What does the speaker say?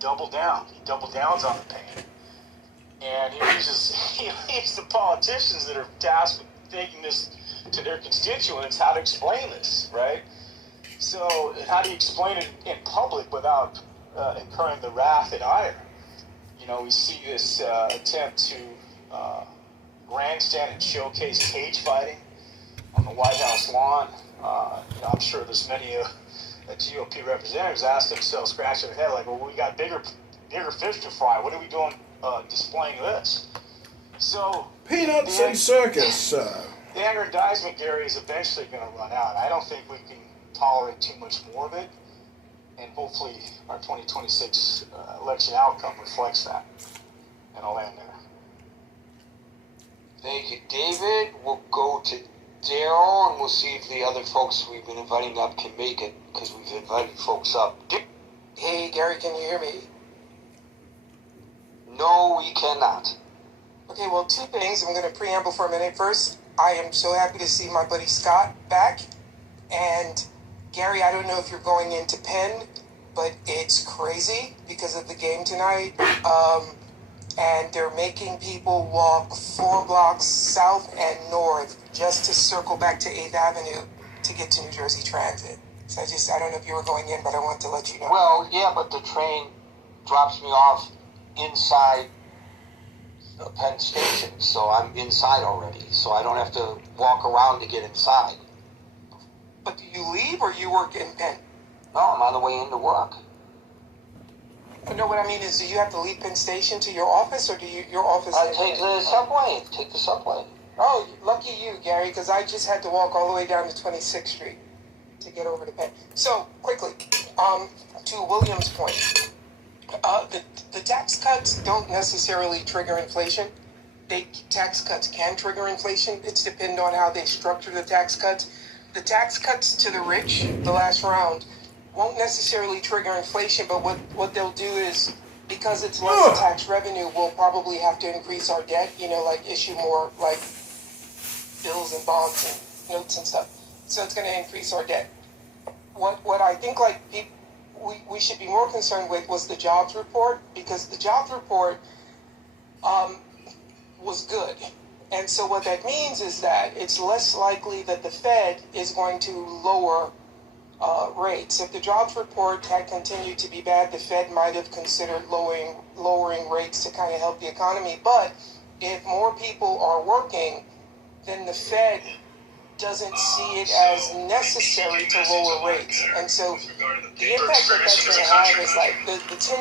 doubled down. He double downs on the pain. And he leaves the politicians that are tasked with taking this to their constituents how to explain this, right? So how do you explain it in public without incurring the wrath and ire? You know, we see this attempt to grandstand and showcase cage fighting on the White House lawn. You know, I'm sure there's many GOP representatives ask themselves, scratching their head, like, well, we got bigger fish to fry. What are we doing displaying this? So peanuts and circus, sir. The aggrandizement, Gary, is eventually going to run out. I don't think we can tolerate too much more of it, and hopefully our 2026 election outcome reflects that. And I'll end there. Thank you, David. We'll go to Daryl, and we'll see if the other folks we've been inviting up can make it, because we've invited folks up. Hey, Gary, can you hear me? No, we cannot. Okay, well, two things. I'm going to preamble for a minute. First, I am so happy to see my buddy Scott back. And, Gary, I don't know if you're going into Penn, but it's crazy because of the game tonight. And they're making people walk 4 blocks south and north just to circle back to 8th Avenue to get to New Jersey Transit. So I don't know if you were going in, but I wanted to let you know. Well, yeah, but the train drops me off inside Penn Station, so I'm inside already, so I don't have to walk around to get inside. But do you leave or you work in Penn? No, I'm on the way into work. No, what I mean is, do you have to leave Penn Station to your office, or do your office? I take the subway. Take the subway. Oh, lucky you, Gary, because I just had to walk all the way down to 26th Street to get over to Penn. So, quickly, to William's point, the tax cuts don't necessarily trigger inflation. Tax cuts can trigger inflation. It's dependent on how they structure the tax cuts. The tax cuts to the rich, the last round, won't necessarily trigger inflation, but what they'll do is, because it's less tax revenue, we'll probably have to increase our debt, like issue more like bills and bonds and notes and stuff. So it's going to increase our debt. What I think we should be more concerned with was the jobs report, because the jobs report was good. And so what that means is that it's less likely that the Fed is going to lower rates. If the jobs report had continued to be bad, the Fed might have considered lowering rates to kind of help the economy. But if more people are working, then the Fed doesn't see it as necessary to lower rates. And so the impact that that's going to have is like the 10